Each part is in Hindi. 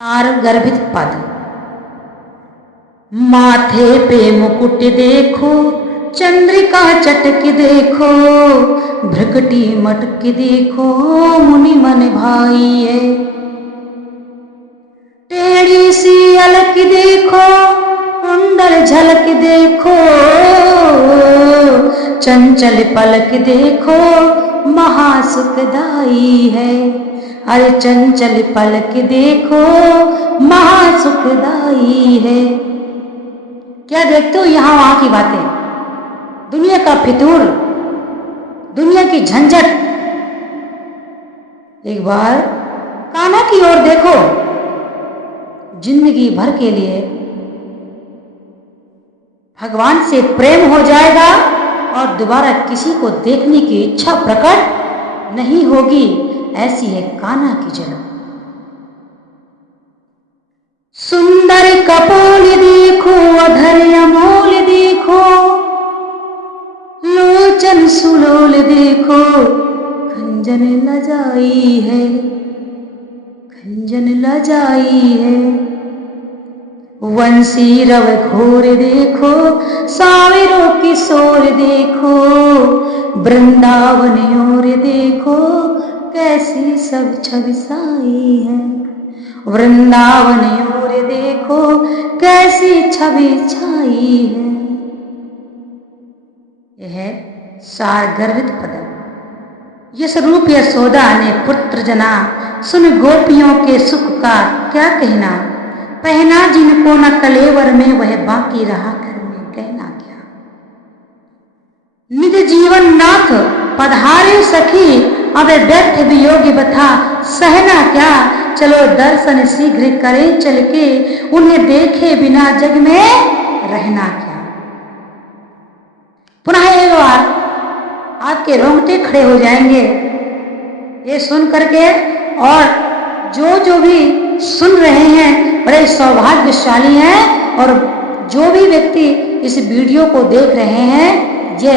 सार गर्भित पद। माथे पे मुकुट देखो, चंद्रिका चटक देखो, भ्रकटी मटक देखो, मुनि मन भाई है। टेढ़ी सी अलक देखो, कुंडल झलक देखो, चंचल पलक देखो, महासुखदाई है। अरे चंचल पलक देखो, महासुखदाई है। क्या देखते हो यहां वहां की बातें, दुनिया का फितूर, दुनिया की झंझट। एक बार कान्हा की ओर देखो, जिंदगी भर के लिए भगवान से प्रेम हो जाएगा और दोबारा किसी को देखने की इच्छा प्रकट नहीं होगी। ऐसी है कान्हा की झलक। सुंदर कपोल देखो, अधर अमोल देखो, लोचन सुलोल देखो, खंजन लजाई है, खंजन लजाई है। वंशी रव घोर देखो, सावेरों की शोर देखो, वृंदावन ओर देखो, कैसी सब छविसाई है। वृंदावन ओर देखो, कैसी छवि छाई है। यह सार गर्भित पद। यस रूप यशोदा ने पुत्र जना, सुन गोपियों के सुख का क्या कहना। पहना जिनको न कलेवर में, वह बाकी रहा घर में कहना क्या। निज जीवन नाथ पधारे सखी, अब व्यर्थ वियोग बथा सहना क्या। चलो दर्शन शीघ्र करें चल के, उन्हें देखे बिना जग में रहना क्या। पुनः एक बार आपके रोंगटे खड़े हो जाएंगे ये सुन करके, और जो भी सुन रहे हैं बड़े सौभाग्यशाली हैं। और जो भी व्यक्ति इस वीडियो को देख रहे हैं, ये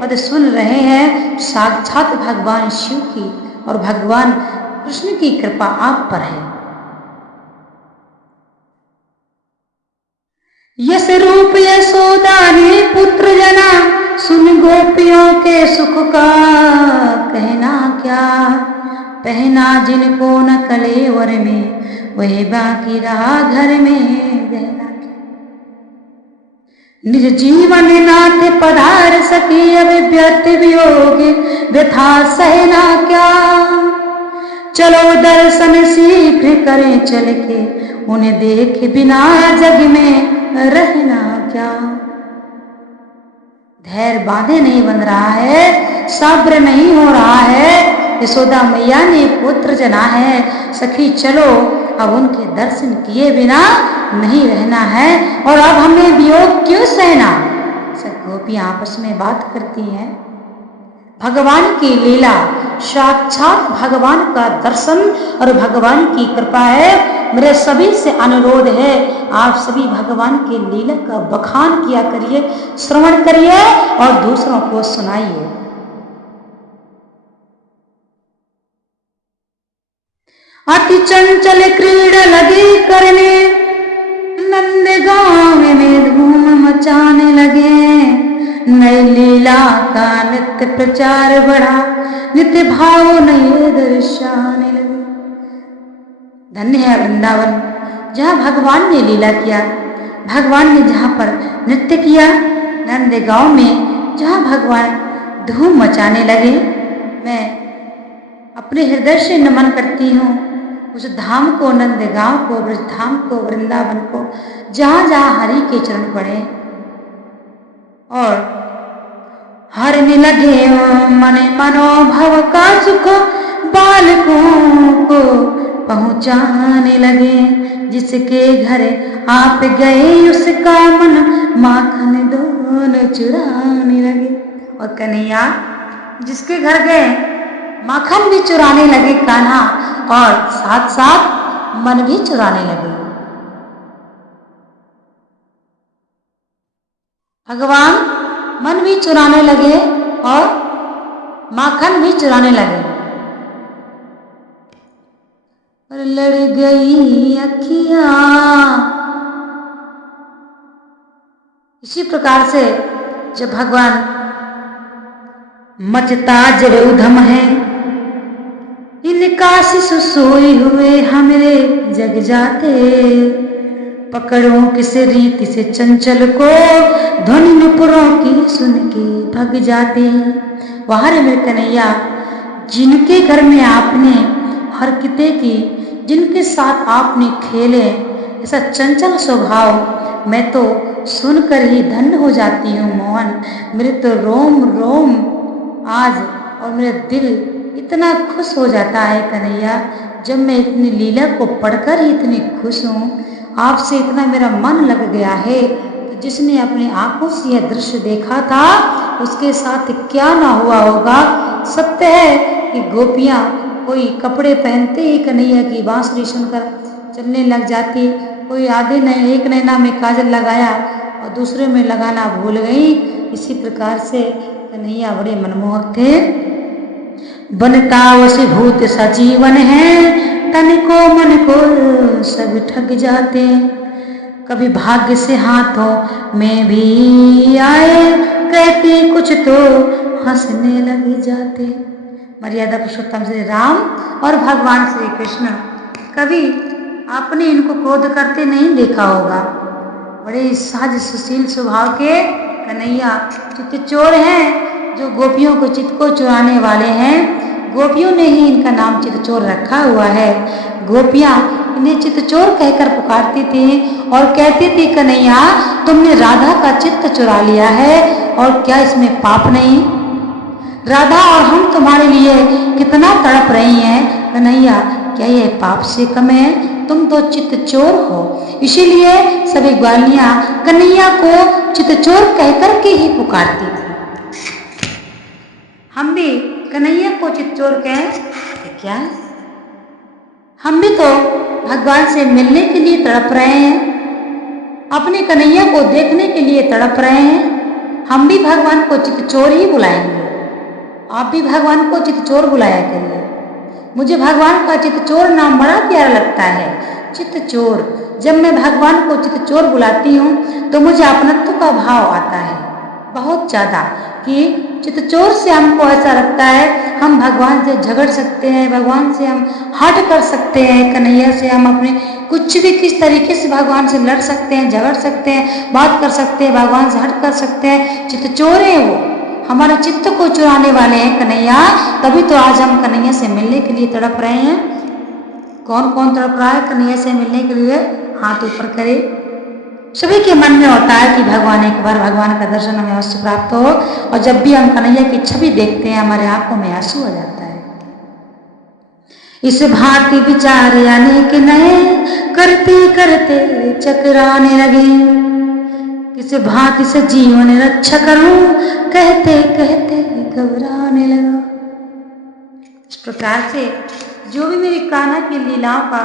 पद सुन रहे हैं, साक्षात भगवान शिव की और भगवान कृष्ण की कृपा आप पर है। यस रूप यशोदा ने पुत्र जना, सुन गोपियों के सुख का कहना क्या। पहना जिनको न कलेवर में, वह बाकी रहा घर में रहना क्या। निज जीवन नाथ पधार सके, अब व्यर्थ वियोग व्यथा सहना क्या। चलो दर्शन शीघ्र करें चल के, उन्हें देख बिना जग में रहना क्या। धैर्य बांधे नहीं बन रहा है, सब्र नहीं हो रहा है। यशोदा मैया ने पुत्र जना है, सखी चलो अब उनके दर्शन किए बिना नहीं रहना है। और अब हमें वियोग क्यों सहना। सब गोपियां आपस में बात करती हैं। भगवान की लीला, साक्षात भगवान का दर्शन और भगवान की कृपा है। मेरे सभी से अनुरोध है, आप सभी भगवान की लीला का बखान किया करिए, श्रवण करिए और दूसरों को सुनाइए। अति चंचल क्रीड़ा लगे करने, नंद गांव में धूम मचाने लगे। नई लीला का नित्य प्रचार बढ़ा, नित्य भाव नए दर्शाने लगे। धन्य है वृंदावन, जहाँ भगवान ने लीला किया, भगवान ने जहाँ पर नृत्य किया। नंद गांव में जहाँ भगवान धूम मचाने लगे। मैं अपने हृदय से नमन करती हूँ उस धाम को, नंद गांव को, ब्रज धाम को, वृंदावन को, जहाँ जहाँ हरि के चरण पड़े और हरने लगे मन मनोभव का सुख, बालकों को पहुँचाने लगे। जिसके घर आप गए उसका मन माखन दोनों चुराने लगे। और कन्हैया जिसके घर गए माखन भी चुराने लगे कान्हा, और साथ साथ मन भी चुराने लगे। भगवान मन भी चुराने लगे और माखन भी चुराने लगे। और लड़ गई अखियां। इसी प्रकार से जब भगवान मचता जब उधम है, इनका शिशु सोए हुए हमरे जग जाते। पकड़ो किस रीति से चंचल को, ध्वनि नुपुरों की सुन के भग जाते। वहां मेरे कन्हैया, जिनके घर में आपने हरकतें की, जिनके साथ आपने खेले, ऐसा चंचल स्वभाव मैं तो सुनकर ही धन्य हो जाती हूँ मोहन। मेरे तो रोम रोम आज और मेरा दिल इतना खुश हो जाता है कन्हैया, जब मैं इतनी लीला को पढ़कर ही इतनी खुश हूँ। आपसे इतना मेरा मन लग गया है कि जिसने अपनी आंखों से यह दृश्य देखा था उसके साथ क्या ना हुआ होगा। सत्य है कि गोपियाँ कोई कपड़े पहनते ही कन्हैया की बांसुरी सुनकर चलने लग जाती। कोई आधे नए एक नैना में काजल लगाया और दूसरे में लगाना भूल गई। इसी प्रकार से कन्हैया बड़े मनमोहक थे। बनता वशीभूत सजीवन है, तन को मन को सब ठग जाते। कभी भाग्य से हाथों में भी आए, कहते कुछ तो हंसने लग जाते। मर्यादा पुरुषोत्तम श्री राम और भगवान श्री कृष्ण, कभी आपने इनको क्रोध करते नहीं देखा होगा। बड़े सहज सुशील स्वभाव के कन्हैया चित्त चोर हैं, जो गोपियों को चित्त को चुराने वाले हैं। गोपियों ने ही इनका नाम चित्तचोर रखा हुआ है। गोपियां इन्हें चित्तचोर कहकर पुकारती थी और कहती थी, कन्हैया तुमने राधा का चित्त चुरा लिया है और क्या इसमें पाप नहीं? राधा और हम तुम्हारे लिए कितना तड़प रही हैं कन्हैया, क्या ये पाप से कम है? तुम तो चित्तचोर हो। इसीलिए सभी ग्वालियां कन्हैया को चित्तचोर कहकर के ही पुकारती थी। हम भी कन्हैया को चित्तचोर कहें तो क्या? हम भी तो भगवान से मिलने के लिए तड़प रहे हैं, अपने कन्हैया को देखने के लिए तड़प रहे हैं। हम भी भगवान को चित्तचोर ही बुलाएंगे। आप भी भगवान को चित्तचोर बुलाया करिए। मुझे भगवान का चित्तचोर नाम बड़ा प्यारा लगता है, चित्तचोर। जब मैं भगवान को चित्तचोर बुलाती हूँ तो मुझे अपनत्व का भाव आता है बहुत ज़्यादा, कि चित्तचोर से हमको ऐसा लगता है हम भगवान से झगड़ सकते हैं, भगवान से हम हट कर सकते हैं, कन्हैया से हम अपने कुछ भी किस तरीके से भगवान से लड़ सकते हैं, झगड़ सकते हैं, बात कर सकते हैं, भगवान से हट कर सकते हैं। चित्तचोर है वो, हमारे चित्त को चुराने वाले हैं कन्हैया। तभी तो आज हम कन्हैया से मिलने के लिए तड़प रहे हैं। कौन कौन तड़प रहा है कन्हैया से मिलने के लिए? हाथ ऊपर करे। सभी के मन में होता है कि भगवान एक बार भगवान का दर्शन हमें अवश्य प्राप्त हो, और जब भी हम कन्हैया की छवि देखते हैं हमारे आंखों में आंसू आ जाता है। इस भांति विचार आने के नए, करते करते चकराने लगे। किस भांति से जीवन रक्षा करूं, कहते कहते घबराने लगा। इस प्रकार से जो भी मेरी कान्हा की लीलाओं का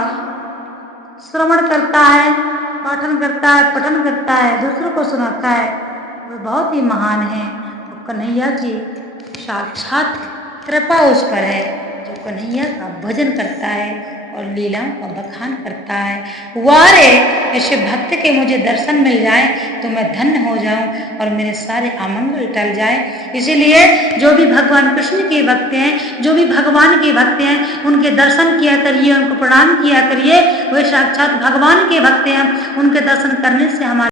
श्रवण करता है, पाठन करता है, पठन करता है, दूसरों को सुनाता है, वो बहुत ही महान है। तो कन्हैया की साक्षात कृपा उस पर है जो कन्हैया का भजन करता है और लीलाओं का बखान करता है। वारे ऐसे भक्त के मुझे दर्शन मिल जाए तो मैं धन्य हो जाऊं और मेरे सारे अमंगल टल जाए। इसीलिए जो भी भगवान कृष्ण के भक्त हैं, जो भी भगवान के भक्त हैं, उनके दर्शन किया करिए, उनको प्रणाम किया करिए। वे साक्षात भगवान के भक्त हैं, उनके दर्शन करने से हमारे